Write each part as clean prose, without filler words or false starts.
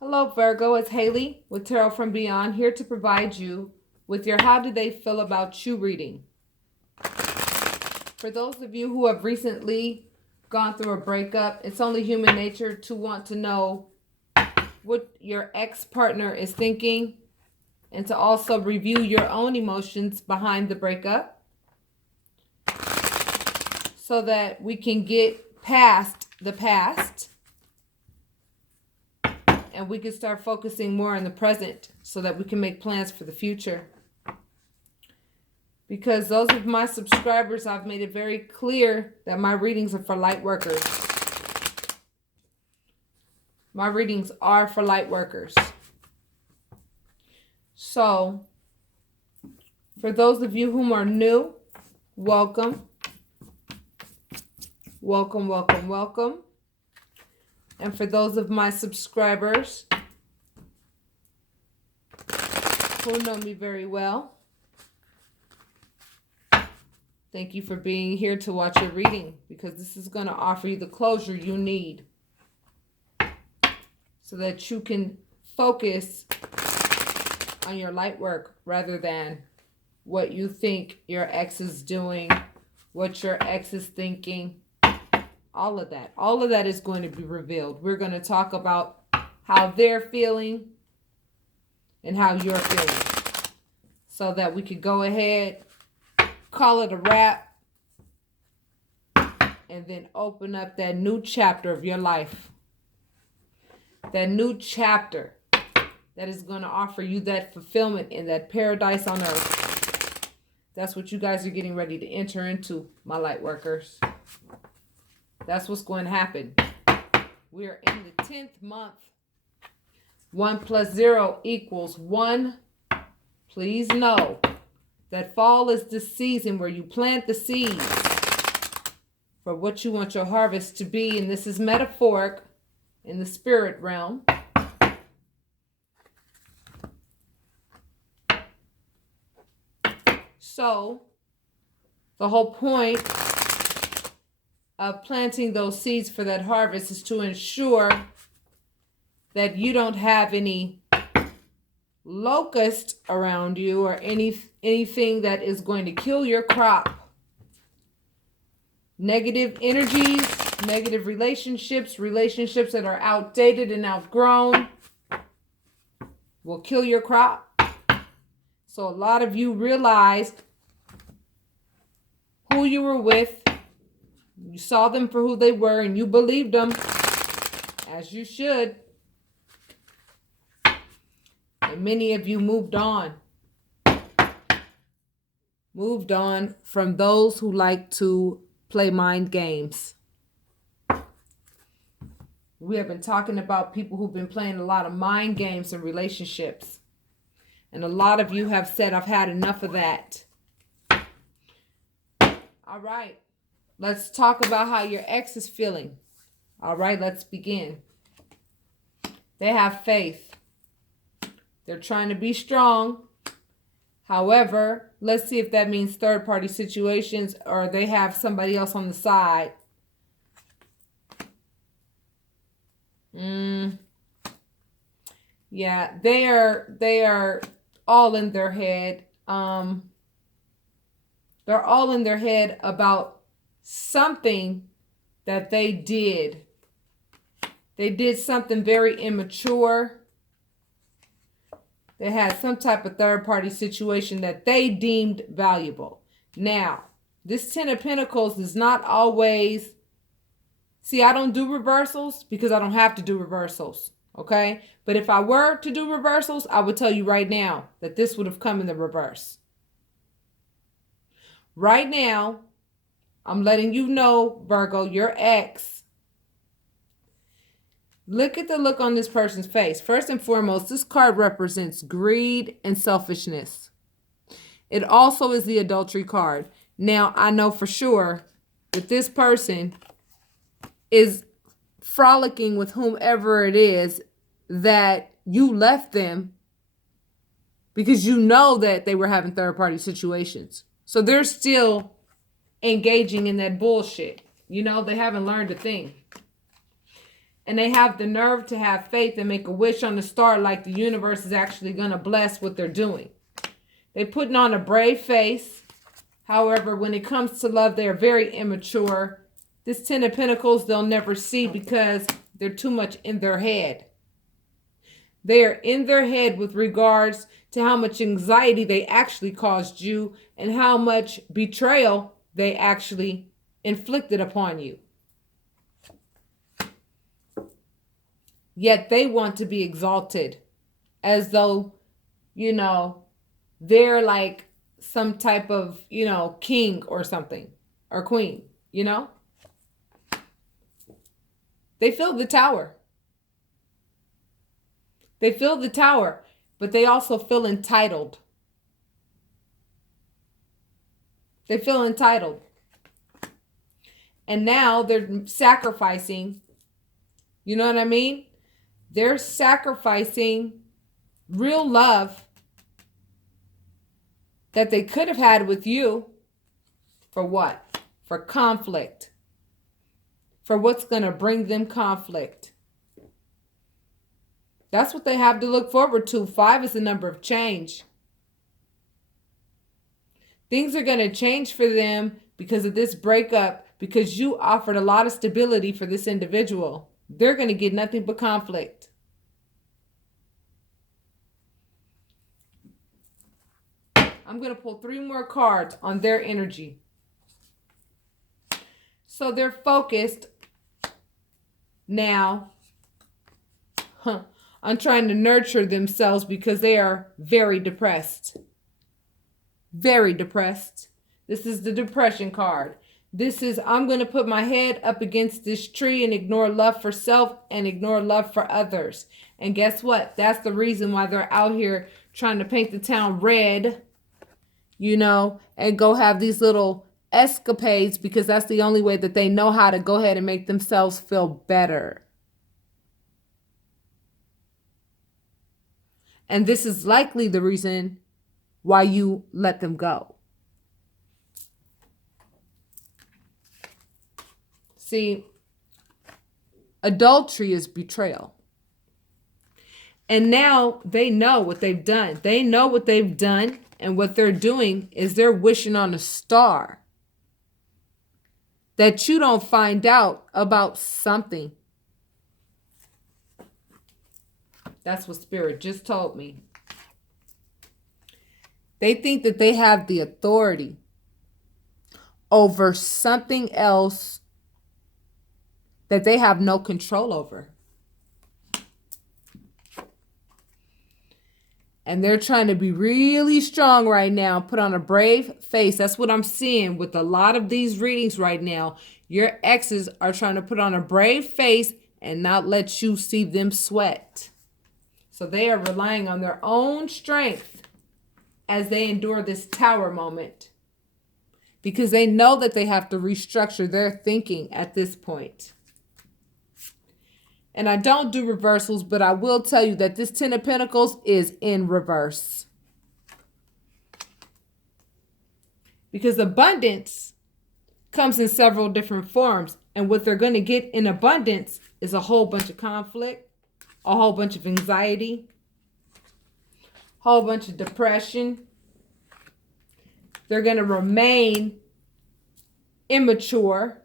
Hello, Virgo. It's Haley with Tarot from Beyond, here to provide you with your How Do They Feel About You reading. For those of you who have recently gone through a breakup, it's only human nature to want to know what your ex-partner is thinking and to also review your own emotions behind the breakup so that we can get past the past and we can start focusing more on the present so that we can make plans for the future. Because those of my subscribers, I've made it very clear that my readings are for light workers. My readings are for light workers. So, for those of you whom are new, welcome. Welcome, welcome, welcome. And for those of my subscribers who know me very well, thank you for being here to watch your reading, because this is going to offer you the closure you need so that you can focus on your light work rather than what you think your ex is doing, what your ex is thinking. All of that is going to be revealed. We're going to talk about how they're feeling and how you're feeling so that we could go ahead, call it a wrap, and then open up that new chapter of your life. That new chapter that is going to offer you that fulfillment in that paradise on earth. That's what you guys are getting ready to enter into, my light workers. That's what's going to happen. We are in the 10th month. 1 + 0 = 1. Please know that fall is the season where you plant the seeds for what you want your harvest to be. And this is metaphoric in the spirit realm. So, the whole point of planting those seeds for that harvest is to ensure that you don't have any locust around you or anything that is going to kill your crop. Negative energies, negative relationships that are outdated and outgrown will kill your crop. So a lot of you realized who you were with. You saw them for who they were and you believed them, as you should. And many of you moved on. Moved on from those who like to play mind games. We have been talking about people who've been playing a lot of mind games in relationships. And a lot of you have said, I've had enough of that. All right. Let's talk about how your ex is feeling. All right, let's begin. They have faith. They're trying to be strong. However, let's see if that means third-party situations or they have somebody else on the side. Yeah, they are all in their head. They're all in their head about something that they did. They did something very immature. They had some type of third-party situation that they deemed valuable. Now, this 10 of Pentacles is not always... See, I don't do reversals because I don't have to do reversals, okay? But if I were to do reversals, I would tell you right now that this would have come in the reverse. Right now, I'm letting you know, Virgo, your ex. Look at the look on this person's face. First and foremost, this card represents greed and selfishness. It also is the adultery card. Now, I know for sure that this person is frolicking with whomever it is that you left them because you know that they were having third-party situations. So they're still engaging in that bullshit. You know, they haven't learned a thing. And they have the nerve to have faith and make a wish on the star like the universe is actually going to bless what they're doing. They're putting on a brave face. However, when it comes to love, they are very immature. This 10 of Pentacles they'll never see because they're too much in their head. They are in their head with regards to how much anxiety they actually caused you and how much betrayal they actually inflicted upon you. Yet they want to be exalted as though, you know, they're like some type of, you know, king or something or queen, you know. They feel the tower. They feel the tower, but they also feel entitled. They feel entitled. And now they're sacrificing, you know what I mean? They're sacrificing real love that they could have had with you for what? For conflict. For what's going to bring them conflict. That's what they have to look forward to. 5 is the number of change. Things are going to change for them because of this breakup, because you offered a lot of stability for this individual. They're going to get nothing but conflict. I'm going to pull 3 more cards on their energy. So they're focused now on trying to nurture themselves because they are very depressed. Very depressed. This is the depression card. This is, I'm going to put my head up against this tree and ignore love for self and ignore love for others. And guess what? That's the reason why they're out here trying to paint the town red, you know, and go have these little escapades because that's the only way that they know how to go ahead and make themselves feel better. And this is likely the reason why you let them go. See, adultery is betrayal. And now they know what they've done. They know what they've done, and what they're doing is they're wishing on a star that you don't find out about something. That's what Spirit just told me. They think that they have the authority over something else that they have no control over. And they're trying to be really strong right now, put on a brave face. That's what I'm seeing with a lot of these readings right now. Your exes are trying to put on a brave face and not let you see them sweat. So they are relying on their own strength as they endure this tower moment, because they know that they have to restructure their thinking at this point. And I don't do reversals, but I will tell you that this 10 of Pentacles is in reverse. Because abundance comes in several different forms. And what they're going to get in abundance is a whole bunch of conflict, a whole bunch of anxiety, a whole bunch of depression. They're going to remain immature.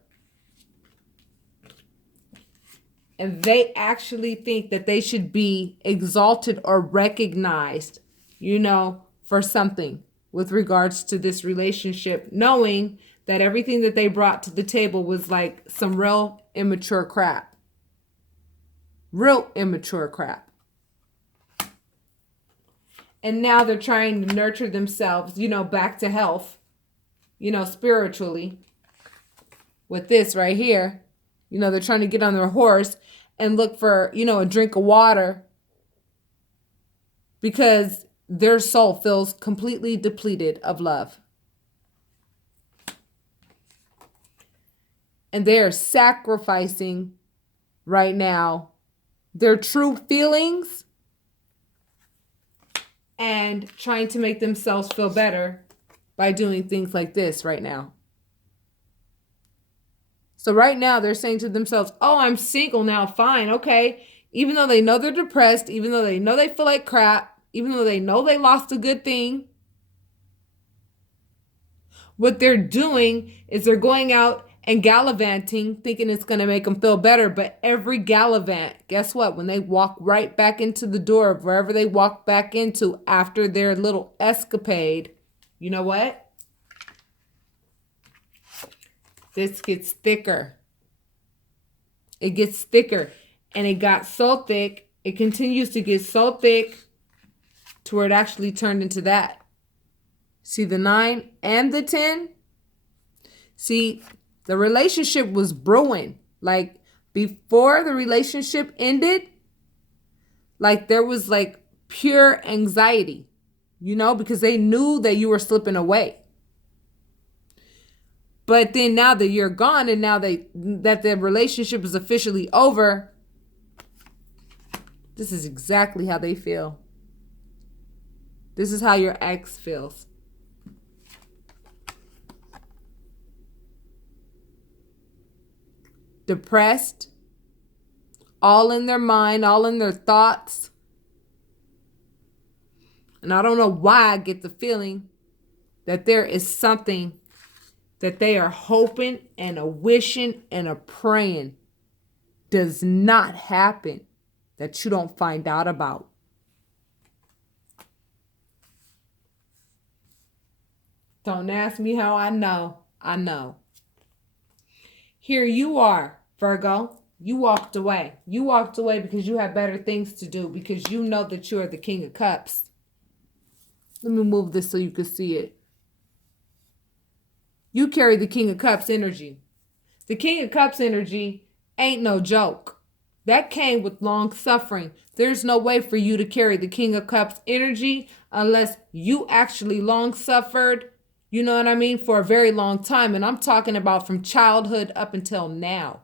And they actually think that they should be exalted or recognized, you know, for something with regards to this relationship, knowing that everything that they brought to the table was like some real immature crap. Real immature crap. And now they're trying to nurture themselves, you know, back to health, you know, spiritually. With this right here, you know, they're trying to get on their horse and look for, you know, a drink of water because their soul feels completely depleted of love. And they are sacrificing right now their true feelings and trying to make themselves feel better by doing things like this right now. So right now they're saying to themselves, oh, I'm single now. Fine. Okay. Even though they know they're depressed, even though they know they feel like crap, even though they know they lost a good thing, what they're doing is they're going out and gallivanting, thinking it's going to make them feel better. But every gallivant, guess what? When they walk right back into the door of wherever they walk back into after their little escapade, you know what? This gets thicker. It gets thicker. And it got so thick, it continues to get so thick to where it actually turned into that. See the 9 and the 10? See, the relationship was brewing. Like, before the relationship ended, like, there was, like, pure anxiety, you know, because they knew that you were slipping away. But then now that you're gone and now that the relationship is officially over, this is exactly how they feel. This is how your ex feels. Depressed, all in their mind, all in their thoughts. And I don't know why I get the feeling that there is something that they are hoping and a wishing and a praying does not happen, that you don't find out about. Don't ask me how I know. I know. Here you are, Virgo. You walked away. You walked away because you have better things to do, because you know that you are the King of Cups. Let me move this so you can see it. You carry the King of Cups energy. The King of Cups energy ain't no joke. That came with long suffering. There's no way for you to carry the King of Cups energy unless you actually long suffered, you know what I mean, for a very long time. And I'm talking about from childhood up until now.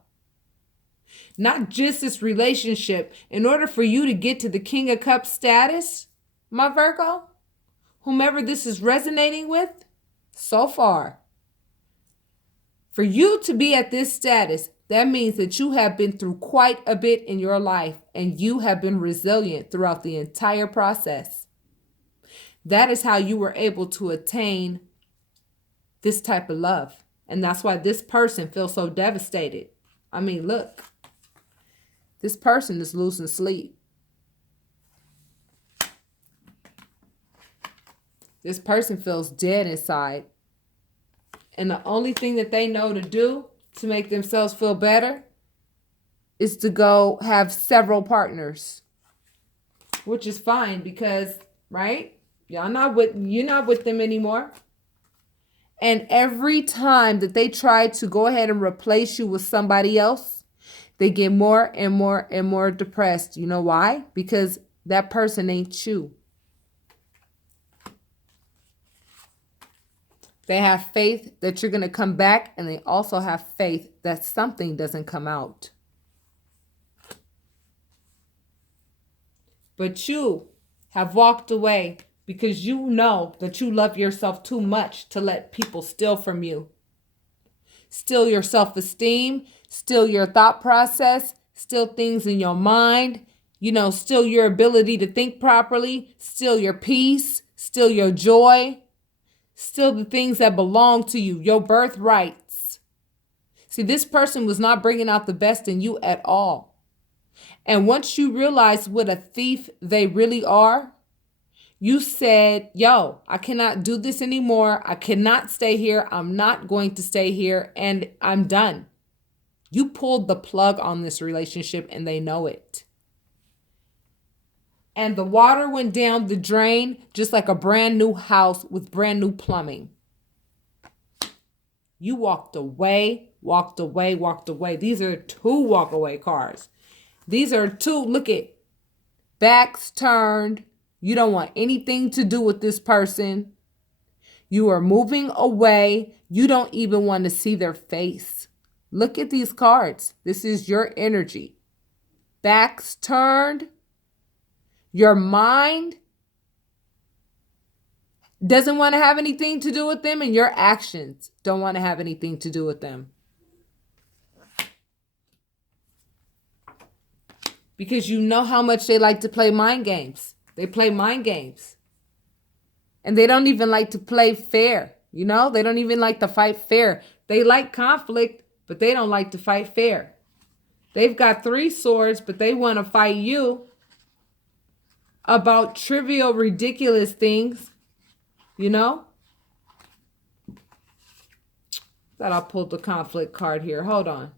Not just this relationship. In order for you to get to the King of Cups status, my Virgo, whomever this is resonating with, so far, for you to be at this status, that means that you have been through quite a bit in your life and you have been resilient throughout the entire process. That is how you were able to attain this type of love. And that's why this person feels so devastated. I mean, look, this person is losing sleep. This person feels dead inside. And the only thing that they know to do to make themselves feel better is to go have several partners, which is fine because, right? You're not with them anymore. And every time that they try to go ahead and replace you with somebody else, they get more and more and more depressed. You know why? Because that person ain't you. They have faith that you're going to come back, and they also have faith that something doesn't come out. But you have walked away because you know that you love yourself too much to let people steal from you. Steal your self-esteem, steal your thought process, steal things in your mind, steal your ability to think properly, steal your peace, steal your joy. Still the things that belong to you, your birthrights. See, this person was not bringing out the best in you at all. And once you realize what a thief they really are, you said, yo, I cannot do this anymore. I cannot stay here. I'm not going to stay here. And I'm done. You pulled the plug on this relationship and they know it. And the water went down the drain just like a brand new house with brand new plumbing. You walked away, walked away, walked away. These are 2 walk away cards. These are 2, look at, backs turned. You don't want anything to do with this person. You are moving away. You don't even want to see their face. Look at these cards. This is your energy. Backs turned. Your mind doesn't want to have anything to do with them, and your actions don't want to have anything to do with them. because you know how much they like to play mind games. They play mind games. And they don't even like to play fair. You know, they don't even like to fight fair. They like conflict, but they don't like to fight fair. They've got 3 swords, but they want to fight you about trivial, ridiculous things. You know? Thought I pulled the conflict card here. Hold on.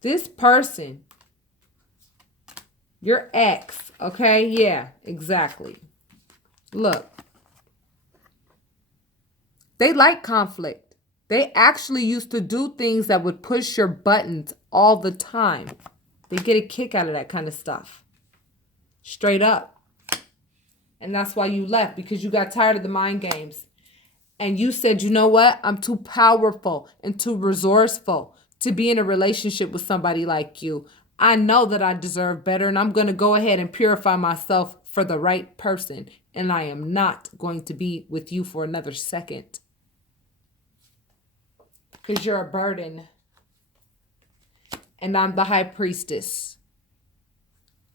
This person, your ex, okay? Yeah, exactly. Look. They like conflict. They actually used to do things that would push your buttons all the time. They get a kick out of that kind of stuff. Straight up. And that's why you left, because you got tired of the mind games. And you said, you know what? I'm too powerful and too resourceful to be in a relationship with somebody like you. I know that I deserve better, and I'm going to go ahead and purify myself for the right person. And I am not going to be with you for another second. Because you're a burden. And I'm the high priestess.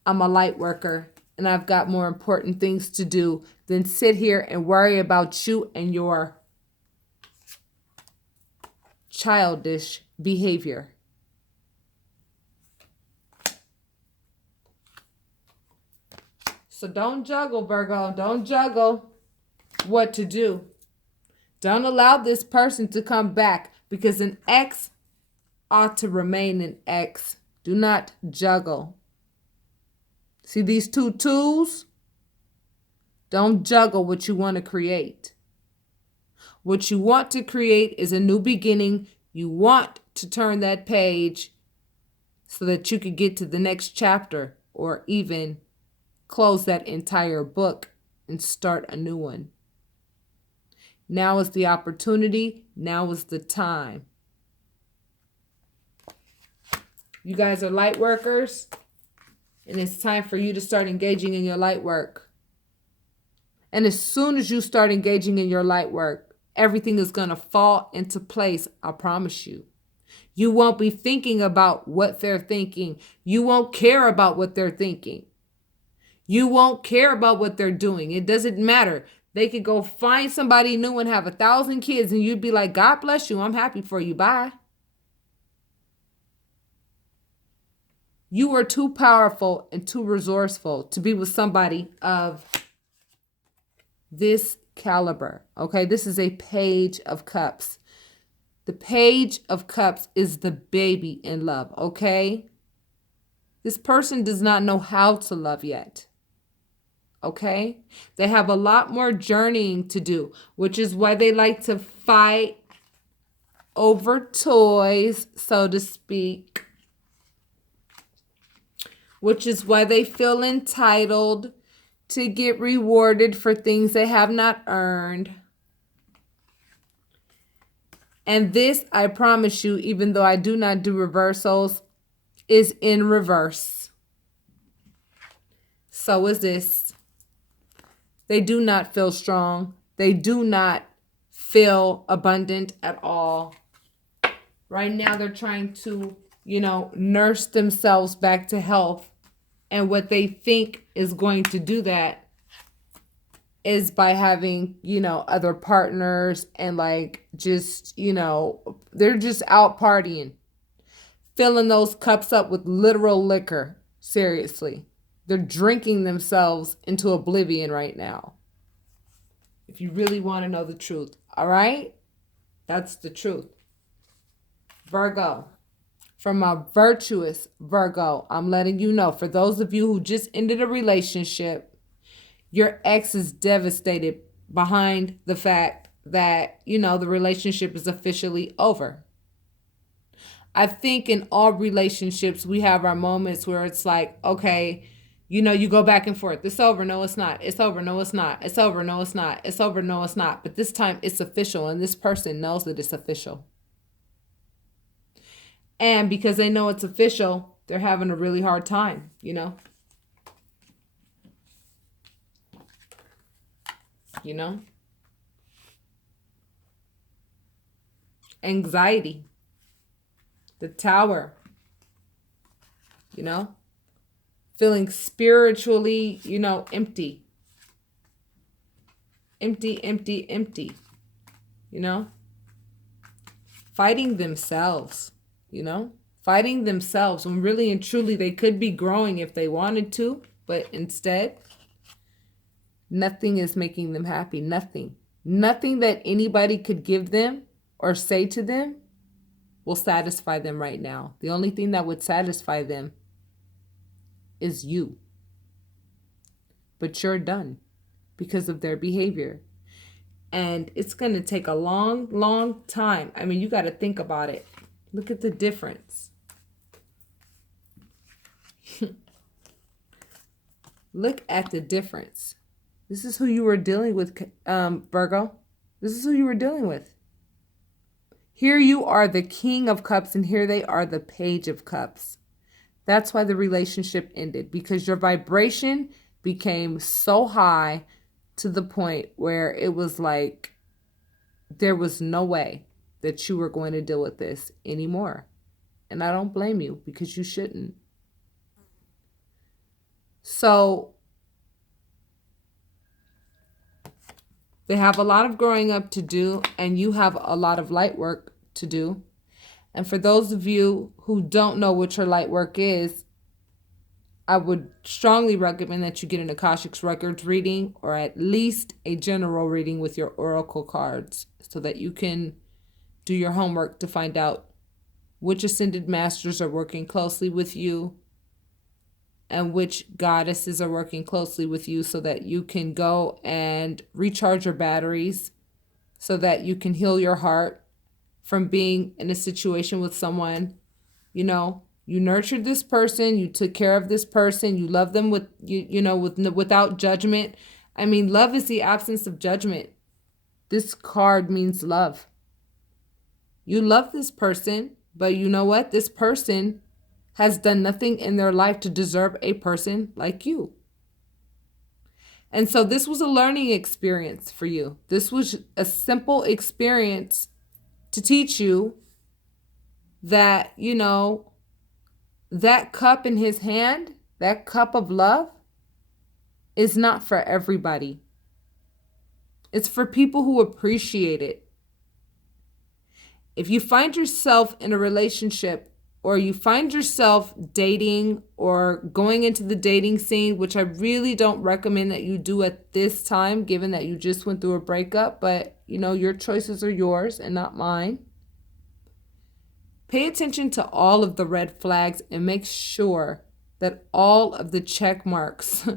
I'm a light worker. And I've got more important things to do than sit here and worry about you and your childish behavior. So don't juggle, Virgo. Don't juggle what to do. Don't allow this person to come back, because an ex ought to remain an ex. Do not juggle. See these 2 tools? Don't juggle what you want to create. What you want to create is a new beginning. You want to turn that page so that you could get to the next chapter, or even close that entire book and start a new one. Now is the opportunity. Now is the time. You guys are light workers, and it's time for you to start engaging in your light work. And as soon as you start engaging in your light work, everything is going to fall into place, I promise you. You won't be thinking about what they're thinking. You won't care about what they're thinking. You won't care about what they're doing. It doesn't matter. They could go find somebody new and have 1,000 kids, and you'd be like, God bless you. I'm happy for you. Bye. You are too powerful and too resourceful to be with somebody of this caliber. Okay, this is a Page of Cups. The Page of Cups is the baby in love. Okay, this person does not know how to love yet. Okay, they have a lot more journeying to do, which is why they like to fight over toys, so to speak. Which is why they feel entitled to get rewarded for things they have not earned. And this, I promise you, even though I do not do reversals, is in reverse. So is this. They do not feel strong. They do not feel abundant at all. Right now, they're trying to, nurse themselves back to health. And what they think is going to do that is by having, other partners and they're just out partying, filling those cups up with literal liquor. Seriously. They're drinking themselves into oblivion right now. If you really want to know the truth. All right? That's the truth. Virgo. From my virtuous Virgo, I'm letting you know, for those of you who just ended a relationship, your ex is devastated behind the fact that, the relationship is officially over. I think in all relationships, we have our moments where it's like, okay, you go back and forth. It's over. No, it's not. It's over. No, it's not. It's over. No, it's not. It's over. No, it's not. But this time it's official, and this person knows that it's official. And because they know it's official, they're having a really hard time, Anxiety. The Tower. feeling spiritually, empty. Empty, empty, empty. Fighting themselves, fighting themselves when really and truly they could be growing if they wanted to, but instead, nothing is making them happy. Nothing. Nothing that anybody could give them or say to them will satisfy them right now. The only thing that would satisfy them is you. But you're done because of their behavior. And it's going to take a long, long time. I mean, you got to think about it. Look at the difference. Look at the difference. This is who you were dealing with, Virgo. This is who you were dealing with. Here you are the King of Cups, and here they are the Page of Cups. That's why the relationship ended, because your vibration became so high to the point where it was like there was no way that you were going to deal with this anymore. And I don't blame you, because you shouldn't. So they have a lot of growing up to do, and you have a lot of light work to do. And for those of you who don't know what your light work is, I would strongly recommend that you get an Akashic Records reading, or at least a general reading with your oracle cards, so that you can do your homework to find out which ascended masters are working closely with you and which goddesses are working closely with you, so that you can go and recharge your batteries, so that you can heal your heart from being in a situation with someone. You nurtured this person, you took care of this person, you love them without judgment. I mean, love is the absence of judgment. This card means love. You love this person, but you know what? This person has done nothing in their life to deserve a person like you. And so this was a learning experience for you. This was a simple experience to teach you that, that cup in his hand, that cup of love, is not for everybody. It's for people who appreciate it. If you find yourself in a relationship, or you find yourself dating or going into the dating scene, which I really don't recommend that you do at this time, given that you just went through a breakup, but your choices are yours and not mine. Pay attention to all of the red flags and make sure that all of the check marks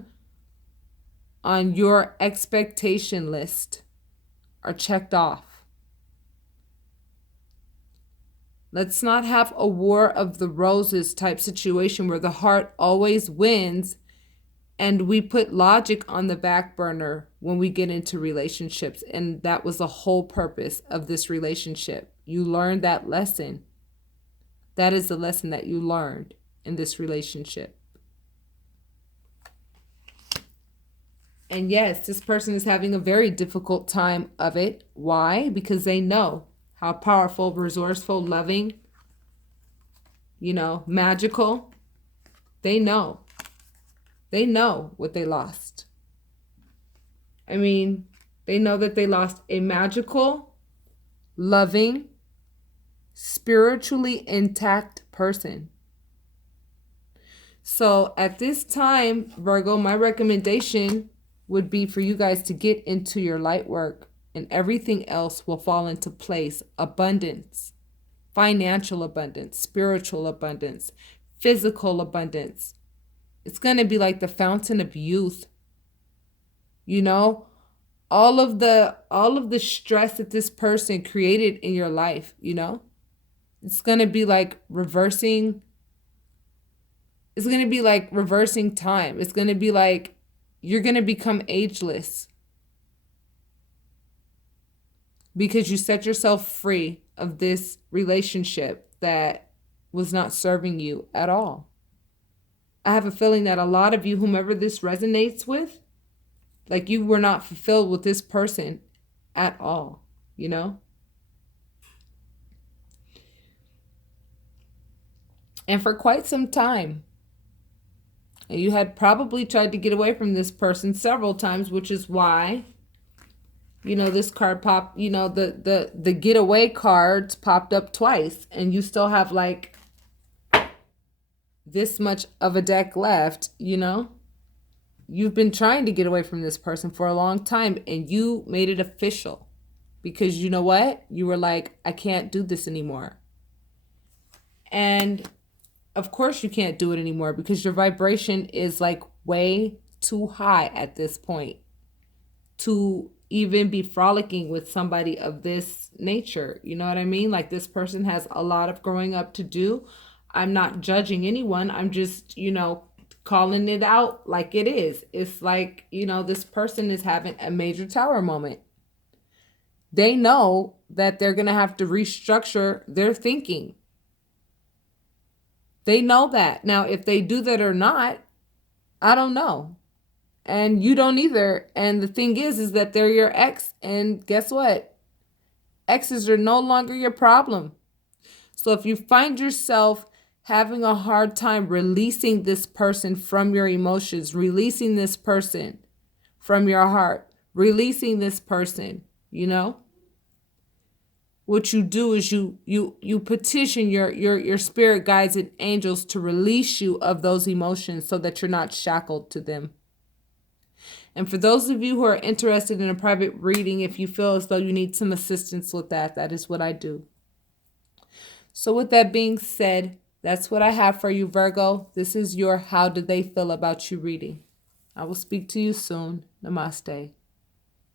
on your expectation list are checked off. Let's not have a war of the roses type situation where the heart always wins and we put logic on the back burner when we get into relationships. And that was the whole purpose of this relationship. You learned that lesson. That is the lesson that you learned in this relationship. And yes, this person is having a very difficult time of it. Why? Because they know how powerful, resourceful, loving, magical. They know. They know what they lost. I mean, they know that they lost a magical, loving, spiritually intact person. So at this time, Virgo, my recommendation would be for you guys to get into your light work, and everything else will fall into place. Abundance, financial abundance, spiritual abundance, physical abundance. It's going to be like the fountain of youth. All of the stress that this person created in your life, it's going to be like reversing. It's going to be like reversing time. It's going to be like you're going to become ageless, because you set yourself free of this relationship that was not serving you at all. I have a feeling that a lot of you, whomever this resonates with, like you were not fulfilled with this person at all, And for quite some time. And you had probably tried to get away from this person several times, which is why, you know, this card popped, you know, the getaway cards popped up twice. And you still have like this much of a deck left, you know. You've been trying to get away from this person for a long time, and you made it official because you know what? You were like, I can't do this anymore. And of course you can't do it anymore because your vibration is like way too high at this point to even be frolicking with somebody of this nature. You know what I mean? Like, this person has a lot of growing up to do. I'm not judging anyone. I'm just, you know, calling it out like it is. It's like, you know, this person is having a major tower moment. They know that they're going to have to restructure their thinking. They know that. Now, if they do that or not, I don't know. And you don't either. And the thing is that they're your ex. And guess what? Exes are no longer your problem. So if you find yourself having a hard time releasing this person from your emotions, releasing this person from your heart, releasing this person, you know, what you do is you petition your spirit guides and angels to release you of those emotions so that you're not shackled to them. And for those of you who are interested in a private reading, if you feel as though you need some assistance with that, that is what I do. So with that being said, that's what I have for you, Virgo. This is your How Do They Feel About You reading. I will speak to you soon. Namaste.